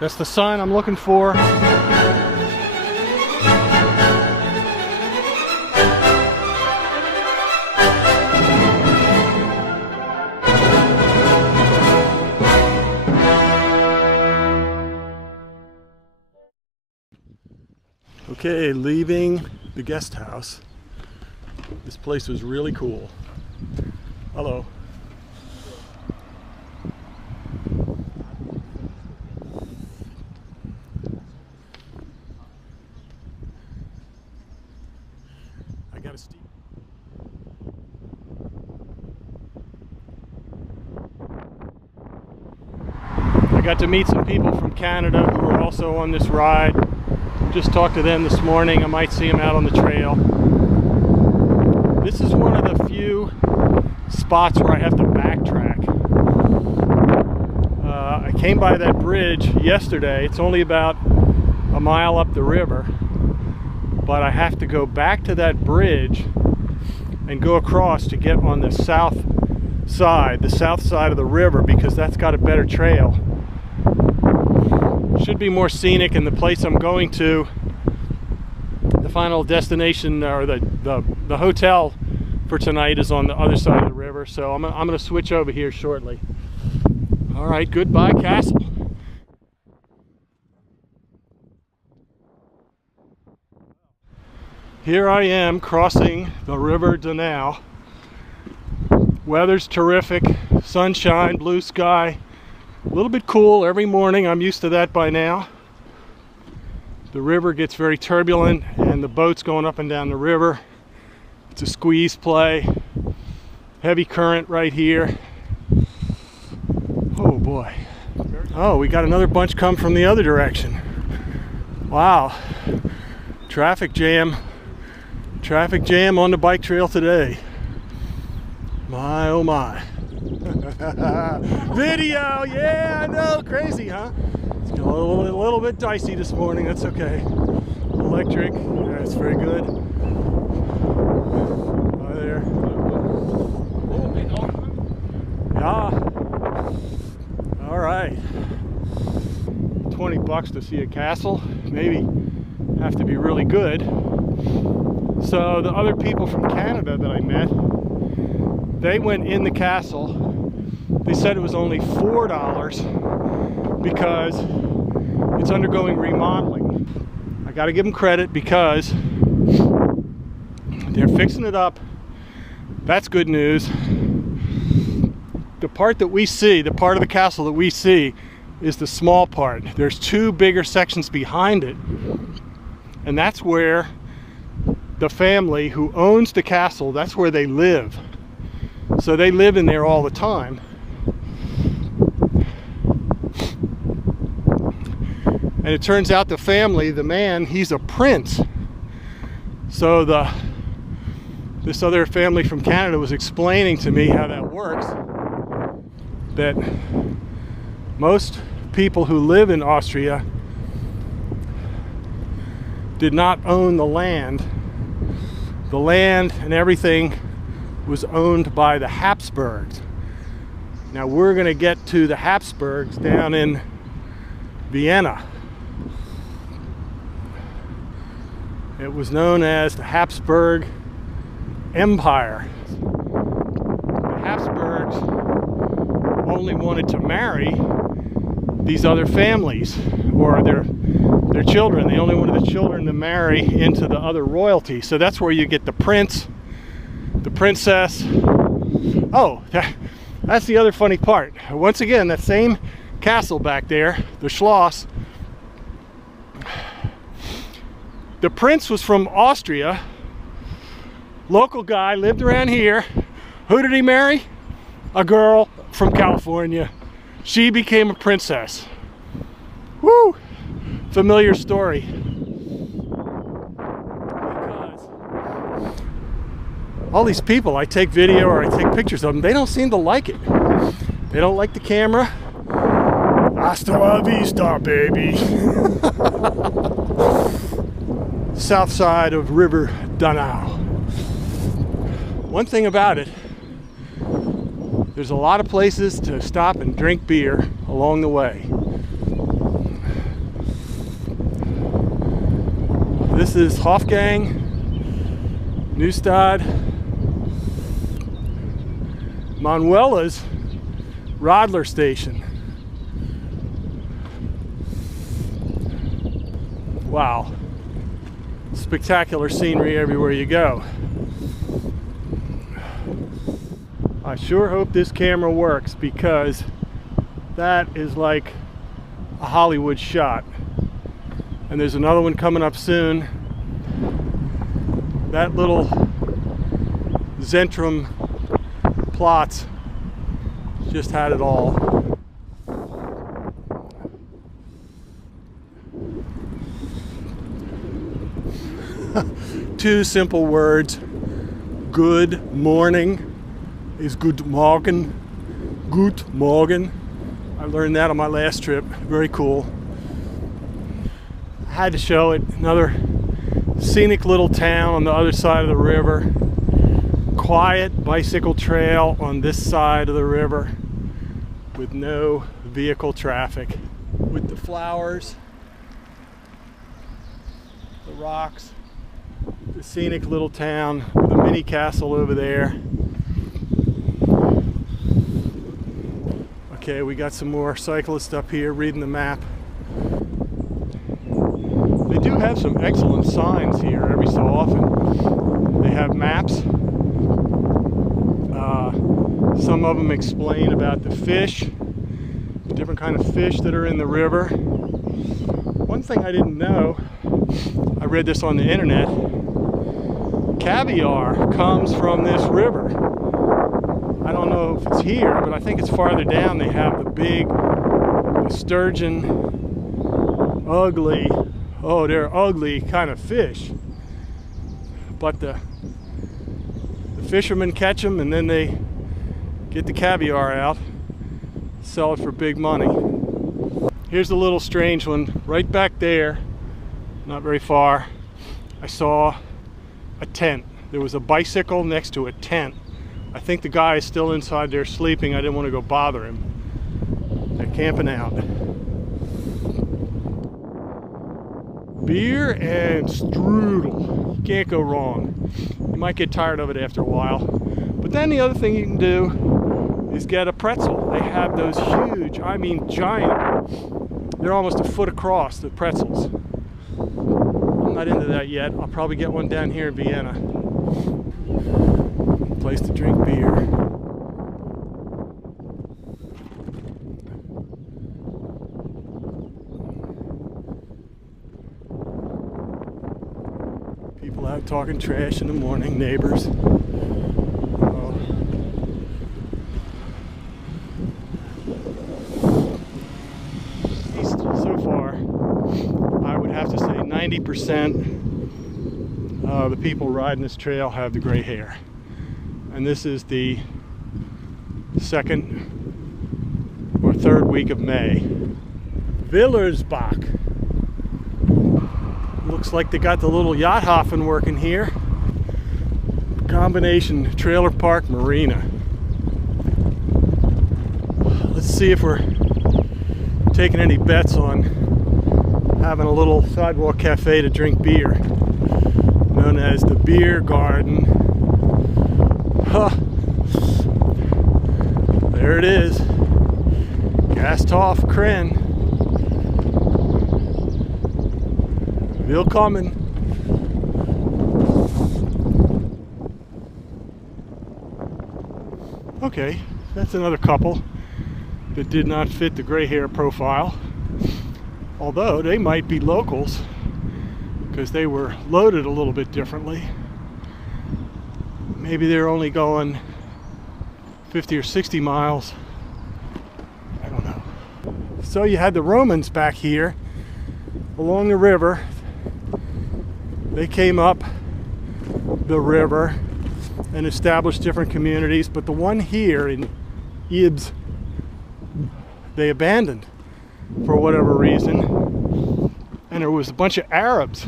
That's the sign I'm looking for. Okay, leaving the guest house. This place was really cool. Hello. I got a steep. I got to meet some people from Canada who were also on this ride. Just talked to them this morning. I might see them out on the trail. This is one of the few spots where I have to backtrack. I came by that bridge yesterday. It's only about a mile up the river, but I have to go back to that bridge and go across to get on the south side of the river, because that's got a better trail. Should be more scenic, and the place I'm going to, the final destination, or the hotel for tonight, is on the other side of the river, so I'm going to switch over here shortly. All right, goodbye castle. Here I am crossing the River Donau. Weather's terrific, sunshine, blue sky. A little bit cool every morning. I'm used to that by now. The river gets very turbulent, and the boat's going up and down the river. It's a squeeze play. Heavy current right here. Oh boy. Oh, we got another bunch come from the other direction. Wow. Traffic jam. Traffic jam on the bike trail today. My oh my. Video, yeah, I know, crazy, huh? It's a little bit dicey this morning. That's okay. Electric, that's very good. Hi there. Yeah. All right. $20 to see a castle. Maybe have to be really good. So the other people from Canada that I met, they went in the castle. They said it was only $4 because it's undergoing remodeling. I got to give them credit because they're fixing it up. That's good news. The part that we see, the part of the castle that we see, is the small part. There's two bigger sections behind it, and that's where the family who owns the castle, that's where they live. So they live in there all the time. And it turns out the family, the man, he's a prince. So this other family from Canada was explaining to me how that works. That most people who live in Austria did not own the land. The land and everything was owned by the Habsburgs. Now we're going to get to the Habsburgs down in Vienna. It was known as the Habsburg Empire. The Habsburgs only wanted to marry these other families, or their children. They only wanted the children to marry into the other royalty. So that's where you get the prince, the princess. Oh, that's the other funny part. Once again, that same castle back there, the Schloss. The prince was from Austria. Local guy, lived around here. Who did he marry? A girl from California. She became a princess. Woo! Familiar story. Because all these people, I take video or I take pictures of them, they don't seem to like it. They don't like the camera. Hasta la vista, baby. South side of River Donau. One thing about it, there's a lot of places to stop and drink beer along the way. This is Hofgang, Neustadt, Manuela's Radler Station. Wow, spectacular scenery everywhere you go. I sure hope this camera works, because that is like a Hollywood shot. And there's another one coming up soon. That little Zentrum Platz just had it all. Two simple words. Good morning is good morgen. Gut morgen. I learned that on my last trip. Very cool. I had to show it. Another scenic little town on the other side of the river. Quiet bicycle trail on this side of the river with no vehicle traffic. With the flowers, the rocks, the scenic little town with a mini castle over there. Okay, we got some more cyclists up here reading the map. They do have some excellent signs here every so often. They have maps. Some of them explain about the fish, the different kind of fish that are in the river. One thing I didn't know, I read this on the internet, caviar comes from this river. I don't know if it's here, but I think it's farther down. They have the big, the sturgeon, ugly, oh, they're ugly kind of fish. But the fishermen catch them, and then they get the caviar out, sell it for big money. Here's a little strange one. Right back there, not very far, I saw a tent. There was a bicycle next to a tent. I think the guy is still inside there sleeping. I didn't want to go bother him. They're camping out. Beer and strudel. You can't go wrong. You might get tired of it after a while. But then the other thing you can do is get a pretzel. They have those huge, I mean giant, they're almost a foot across, the pretzels. I'm not into that yet. I'll probably get one down here in Vienna. Place to drink beer. People out talking trash in the morning, neighbors. So far, I would have to say 90% of the people riding this trail have the gray hair. And this is the second or third week of May. Villersbach. Looks like they got the little Yachthafen working here. Combination trailer park marina. Let's see if we're taking any bets on having a little sidewalk cafe to drink beer, known as the Beer Garden. Huh. There it is. Gasthof Kren. Willkommen. Okay, that's another couple that did not fit the gray hair profile. Although they might be locals because they were loaded a little bit differently. Maybe they're only going 50 or 60 miles. I don't know. So you had the Romans back here along the river. They came up the river and established different communities, but the one here in Ibs they abandoned for whatever reason, and there was a bunch of Arabs.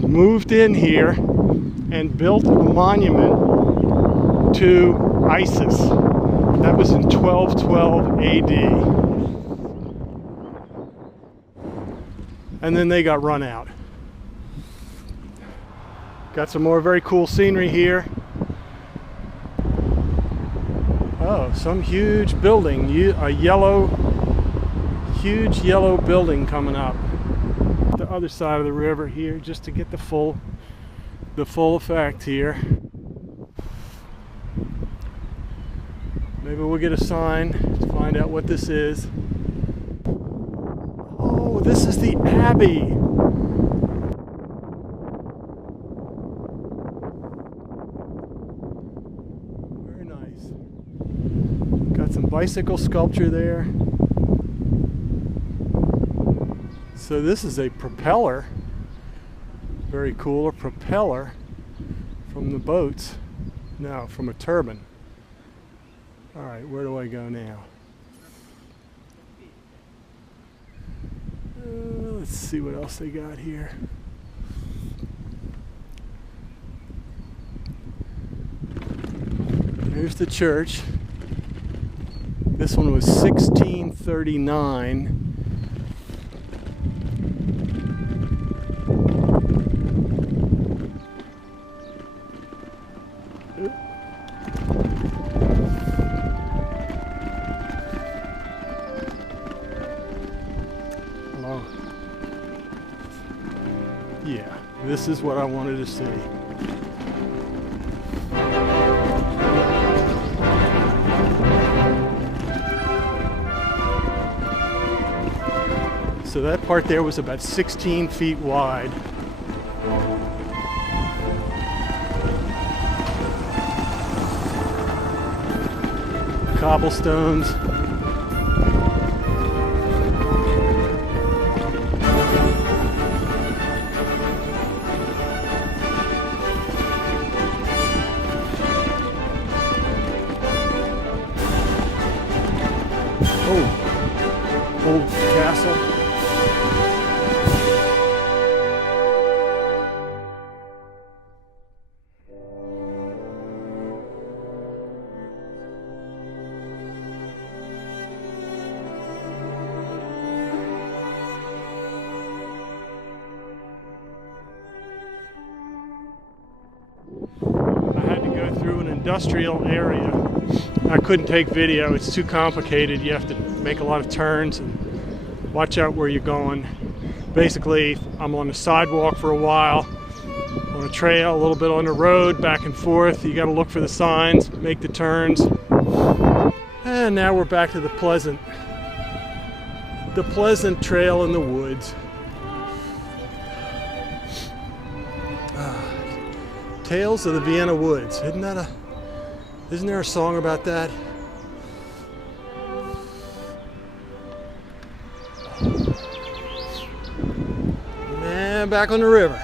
Moved in here and built a monument to ISIS. That was in 1212 AD. And then they got run out. Got some more very cool scenery here. Oh, some huge building, a huge yellow building coming up. The other side of the river here, just to get the full effect here. Maybe we'll get a sign to find out what this is. Oh, this is the Abbey. Very nice. Got some bicycle sculpture there. So this is a propeller. Very cool, a propeller from the boats. No, from a turbine. All right, where do I go now? Let's see what else they got here. Here's the church. This one was 1639. Yeah, this is what I wanted to see. So that part there was about 16 feet wide. Cobblestones. Oh, old castle. Through an industrial area. I couldn't take video, it's too complicated. You have to make a lot of turns and watch out where you're going. Basically, I'm on the sidewalk for a while, on a trail, a little bit on the road, back and forth. You got to look for the signs, make the turns. And now we're back to the pleasant trail in the woods. Tales of the Vienna Woods. Isn't there a song about that? And back on the river.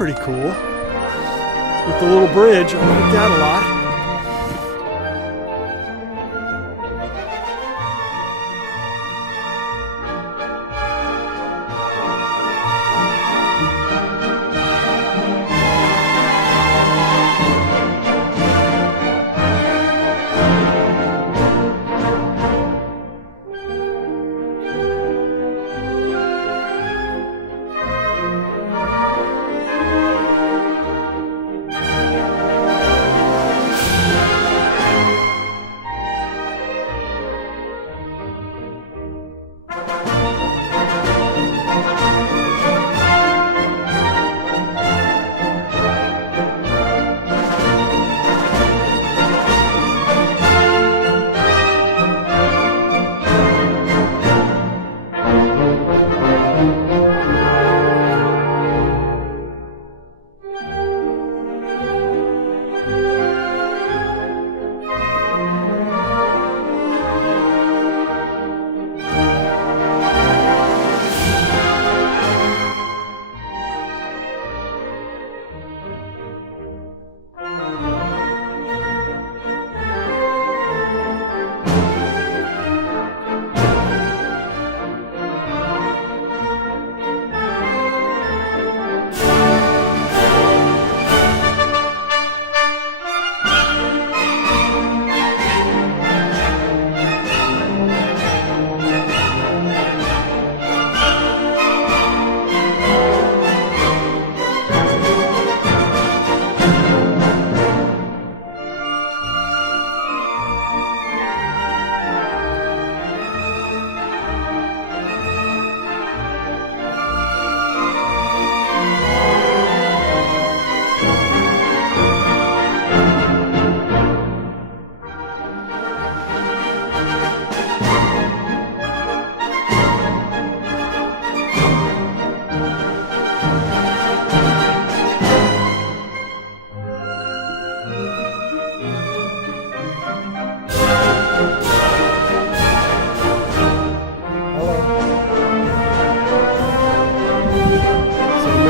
pretty cool. With the little bridge, I like that a lot.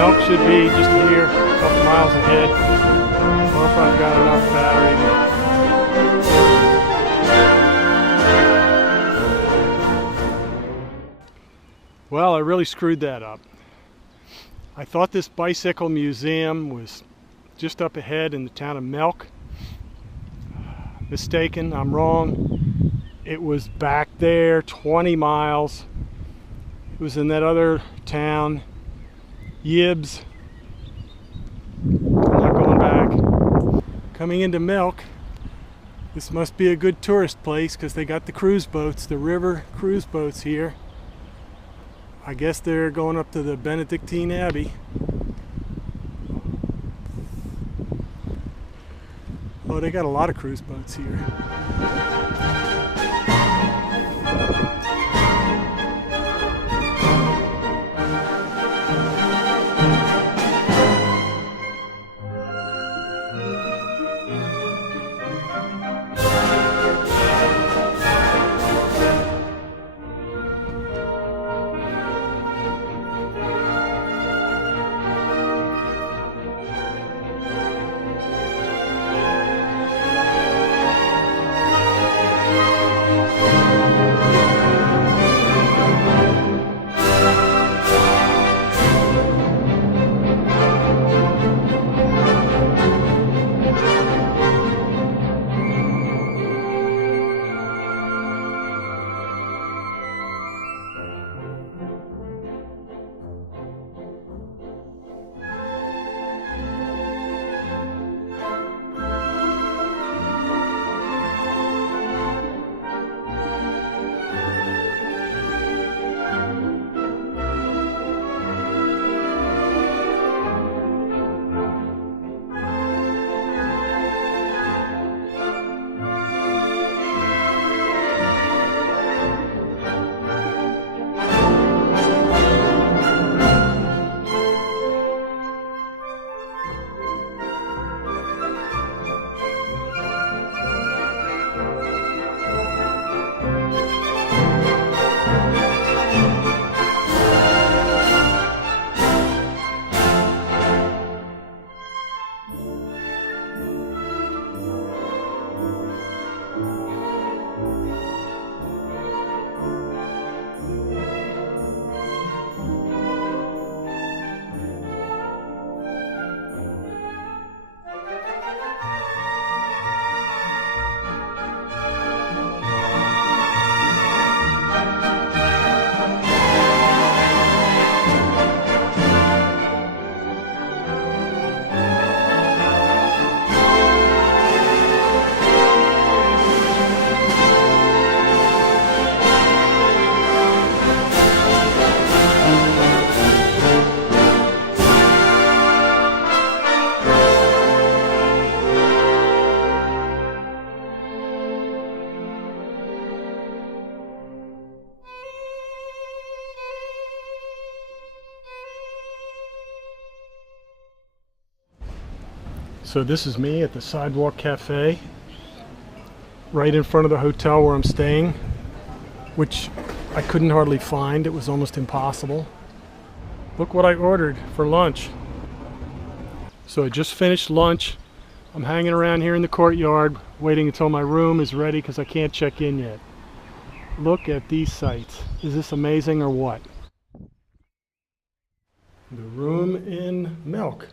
Milk should be just here, a couple miles ahead. I don't know if I've got enough battery. Well, I really screwed that up. I thought this bicycle museum was just up ahead in the town of Melk. Mistaken, I'm wrong. It was back there 20 miles. It was in that other town, Yibs. I'm not going back. Coming into Melk, this must be a good tourist place because they got the cruise boats, the river cruise boats here. I guess they're going up to the Benedictine Abbey. Oh, they got a lot of cruise boats here. So this is me at the Sidewalk Cafe, right in front of the hotel where I'm staying, which I couldn't hardly find. It was almost impossible. Look what I ordered for lunch. So I just finished lunch. I'm hanging around here in the courtyard, waiting until my room is ready because I can't check in yet. Look at these sights. Is this amazing or what? The room in milk.